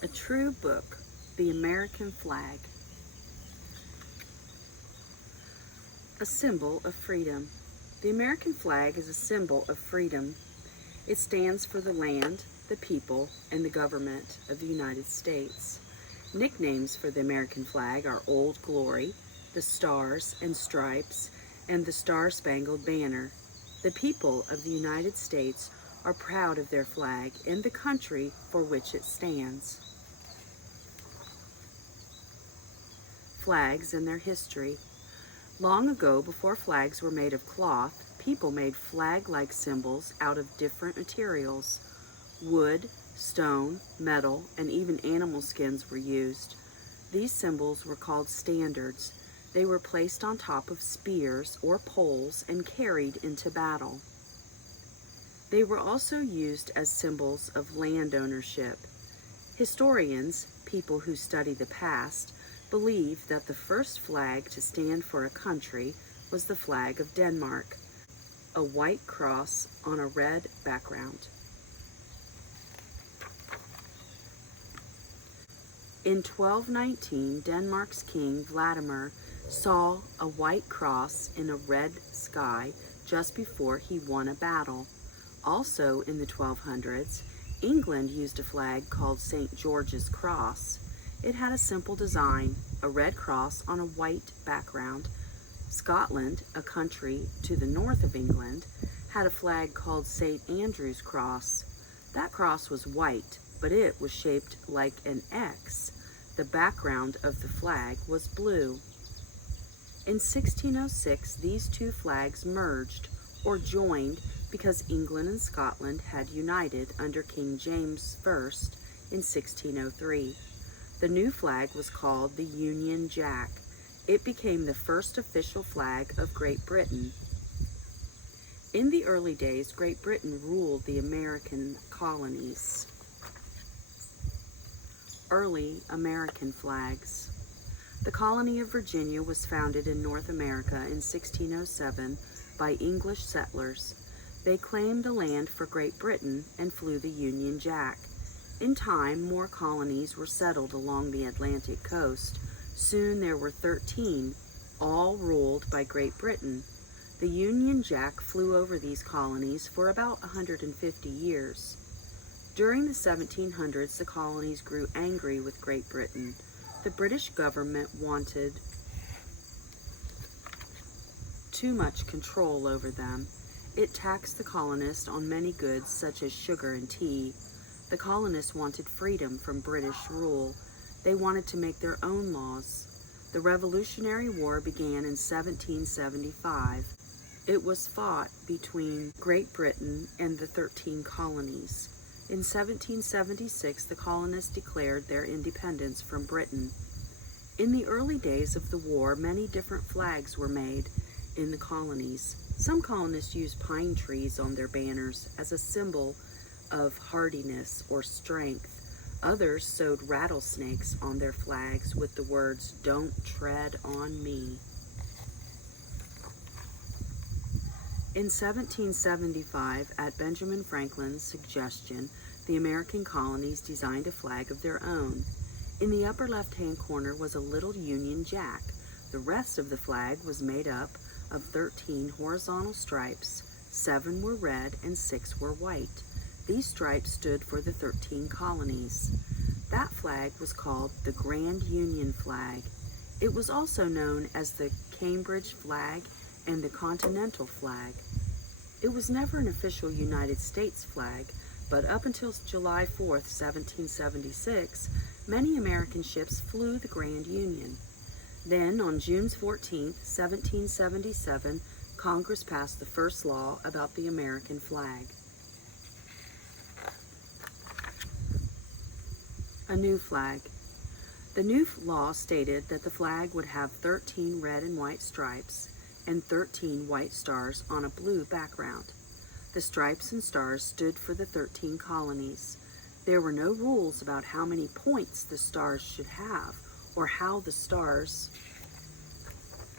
A true book, The American Flag, a symbol of freedom. The American flag is a symbol of freedom. It stands for the land, the people, and the government of the United States. Nicknames for the American flag are Old Glory, the Stars and Stripes, and the Star-Spangled Banner. The people of the United States are proud of their flag and the country for which it stands. Flags and their history. Long ago, before flags were made of cloth, people made flag-like symbols out of different materials. Wood, stone, metal, and even animal skins were used. These symbols were called standards. They were placed on top of spears or poles and carried into battle. They were also used as symbols of land ownership. Historians, people who study the past, believe that the first flag to stand for a country was the flag of Denmark, a white cross on a red background. In 1219, Denmark's king Vladimir saw a white cross in a red sky just before he won a battle. Also in the 1200s, England used a flag called St. George's Cross. It had a simple design, a red cross on a white background. Scotland, a country to the north of England, had a flag called St. Andrew's Cross. That cross was white, but it was shaped like an X. The background of the flag was blue. In 1606, these two flags merged or joined because England and Scotland had united under King James I in 1603. The new flag was called the Union Jack. It became the first official flag of Great Britain. In the early days, Great Britain ruled the American colonies. Early American flags. The colony of Virginia was founded in North America in 1607 by English settlers. They claimed the land for Great Britain and flew the Union Jack. In time, more colonies were settled along the Atlantic coast. Soon there were 13, all ruled by Great Britain. The Union Jack flew over these colonies for about 150 years. During the 1700s, the colonies grew angry with Great Britain. The British government wanted too much control over them. It taxed the colonists on many goods such as sugar and tea. The colonists wanted freedom from British rule. They wanted to make their own laws. The Revolutionary War began in 1775. It was fought between Great Britain and the 13 colonies. In 1776, the colonists declared their independence from Britain. In the early days of the war, many different flags were made in the colonies. Some colonists used pine trees on their banners as a symbol of hardiness or strength. Others sewed rattlesnakes on their flags with the words, "Don't tread on me." In 1775, at Benjamin Franklin's suggestion, the American colonies designed a flag of their own. In the upper left-hand corner was a little Union Jack. The rest of the flag was made up of 13 horizontal stripes. 7 were red and 6 were white. These stripes stood for the 13 colonies. That flag was called the Grand Union Flag. It was also known as the Cambridge Flag and the Continental Flag. It was never an official United States flag, but up until July 4th, 1776, many American ships flew the Grand Union. Then, on June 14th, 1777, Congress passed the first law about the American flag. A new flag. The new law stated that the flag would have 13 red and white stripes and 13 white stars on a blue background. The stripes and stars stood for the 13 colonies. There were no rules about how many points the stars should have or how the stars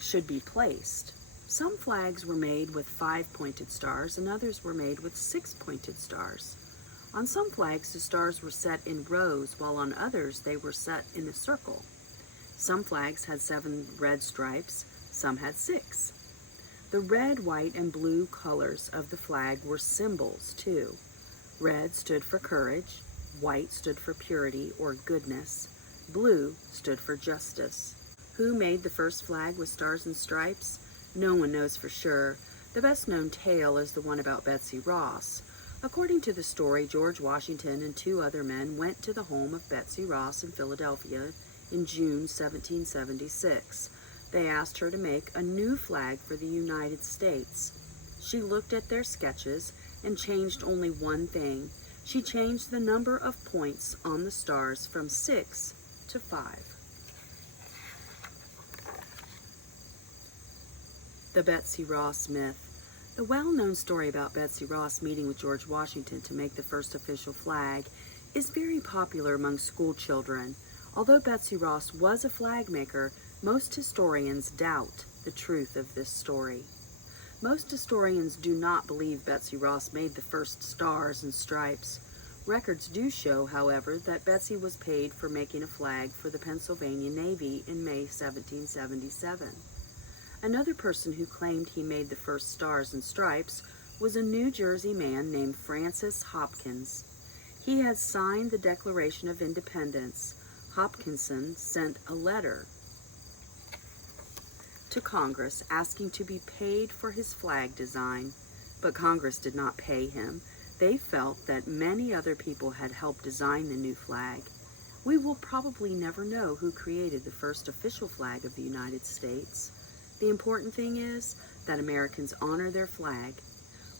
should be placed. Some flags were made with 5-pointed stars and others were made with 6-pointed stars. On some flags, the stars were set in rows, while on others they were set in a circle. Some flags had 7 red stripes, some had 6. The red, white, and blue colors of the flag were symbols, too. Red stood for courage, white stood for purity or goodness, blue stood for justice. Who made the first flag with stars and stripes? No one knows for sure. The best known tale is the one about Betsy Ross. According to the story, George Washington and 2 other men went to the home of Betsy Ross in Philadelphia in June 1776. They asked her to make a new flag for the United States. She looked at their sketches and changed only one thing. She changed the number of points on the stars from 6 to 5. The Betsy Ross myth. The well-known story about Betsy Ross meeting with George Washington to make the first official flag is very popular among school children. Although Betsy Ross was a flag maker, most historians doubt the truth of this story. Most historians do not believe Betsy Ross made the first stars and stripes. Records do show, however, that Betsy was paid for making a flag for the Pennsylvania Navy in May 1777. Another person who claimed he made the first stars and stripes was a New Jersey man named Francis Hopkins. He had signed the Declaration of Independence. Hopkinson sent a letter to Congress asking to be paid for his flag design, but Congress did not pay him. They felt that many other people had helped design the new flag. We will probably never know who created the first official flag of the United States. The important thing is that Americans honor their flag.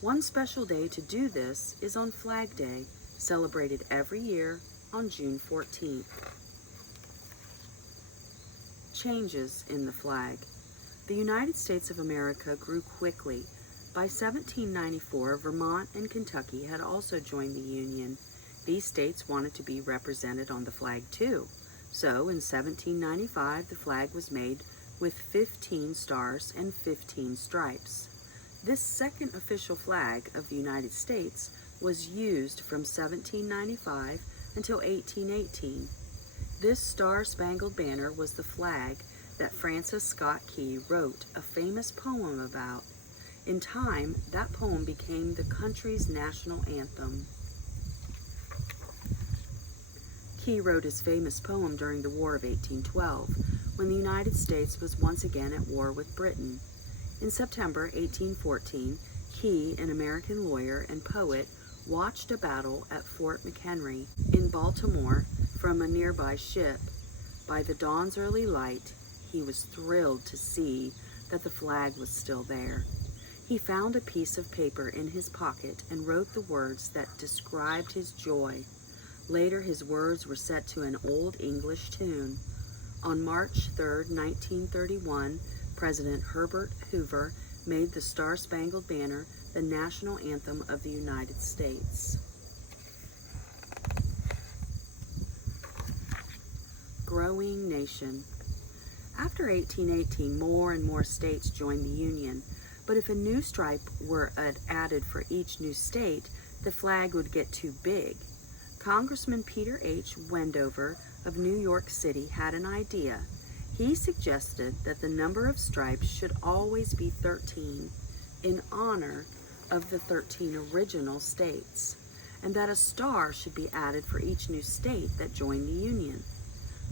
One special day to do this is on Flag Day, celebrated every year on June 14th. Changes in the flag. The United States of America grew quickly. By 1794, Vermont and Kentucky had also joined the Union. These states wanted to be represented on the flag too. So in 1795, the flag was made with 15 stars and 15 stripes. This second official flag of the United States was used from 1795 until 1818. This Star-Spangled Banner was the flag that Francis Scott Key wrote a famous poem about. In time, that poem became the country's national anthem. Key wrote his famous poem during the War of 1812, when the United States was once again at war with Britain. In September 1814, Key, an American lawyer and poet, watched a battle at Fort McHenry in Baltimore from a nearby ship. By the dawn's early light, he was thrilled to see that the flag was still there. He found a piece of paper in his pocket and wrote the words that described his joy. Later, his words were set to an old English tune. On March 3, 1931, President Herbert Hoover made the Star-Spangled Banner the national anthem of the United States. Growing nation. After 1818, more and more states joined the Union, but if a new stripe were added for each new state, the flag would get too big. Congressman Peter H. Wendover of New York City had an idea. He suggested that the number of stripes should always be 13 in honor of the 13 original states, and that a star should be added for each new state that joined the Union.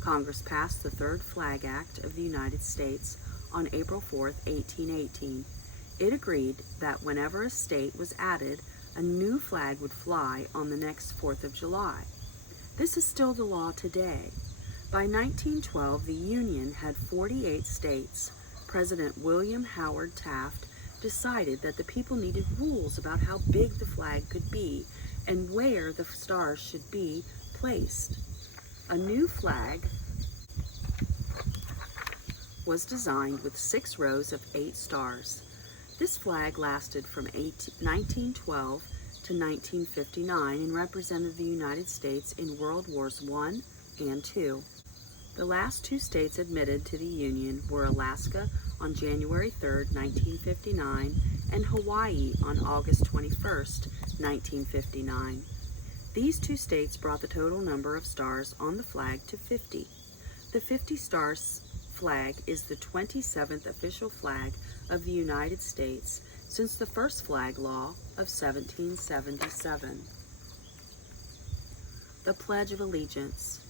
Congress passed the Third Flag Act of the United States on April 4, 1818. It agreed that whenever a state was added, a new flag would fly on the next 4th of July. This is still the law today. By 1912, the Union had 48 states. President William Howard Taft decided that the people needed rules about how big the flag could be and where the stars should be placed. A new flag was designed with 6 rows of 8 stars. This flag lasted from 1912 to 1959 and represented the United States in World Wars I and II. The last 2 states admitted to the Union were Alaska on January 3, 1959, and Hawaii on August 21, 1959. These two states brought the total number of stars on the flag to 50. The 50-star flag is the 27th official flag of the United States since the first flag law of 1777. The Pledge of Allegiance.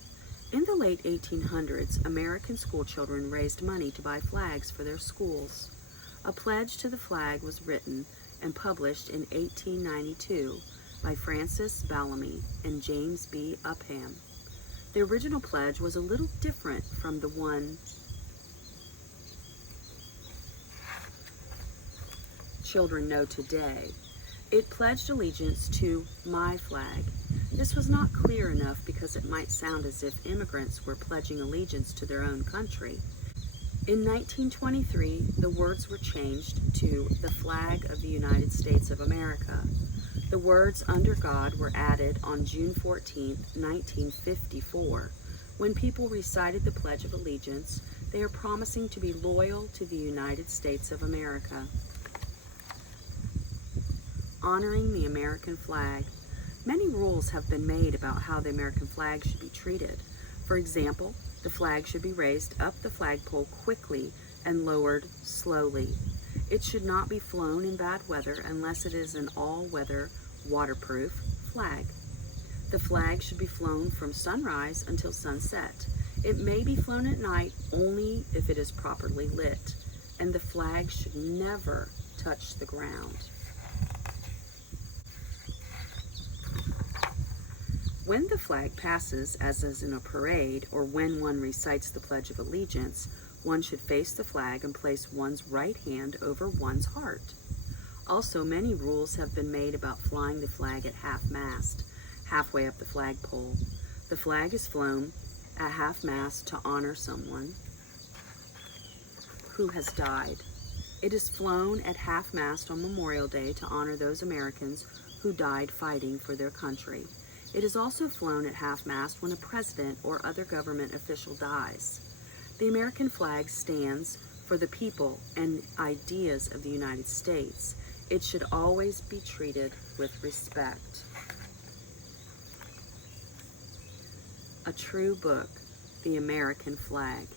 In the late 1800s, American schoolchildren raised money to buy flags for their schools. A pledge to the flag was written and published in 1892 by Francis Bellamy and James B. Upham. The original pledge was a little different from the one children know today. It pledged allegiance to my flag. This was not clear enough because it might sound as if immigrants were pledging allegiance to their own country. In 1923, the words were changed to the flag of the United States of America. The words under God were added on June 14, 1954. When people recited the Pledge of Allegiance, they are promising to be loyal to the United States of America. Honoring the American flag. Many rules have been made about how the American flag should be treated. For example, the flag should be raised up the flagpole quickly and lowered slowly. It should not be flown in bad weather unless it is an all-weather, waterproof flag. The flag should be flown from sunrise until sunset. It may be flown at night only if it is properly lit, and the flag should never touch the ground. When the flag passes, as is in a parade, or when one recites the Pledge of Allegiance, one should face the flag and place one's right hand over one's heart. Also, many rules have been made about flying the flag at half-mast, halfway up the flagpole. The flag is flown at half-mast to honor someone who has died. It is flown at half-mast on Memorial Day to honor those Americans who died fighting for their country. It is also flown at half-mast when a president or other government official dies. The American flag stands for the people and ideas of the United States. It should always be treated with respect. A true book, The American Flag.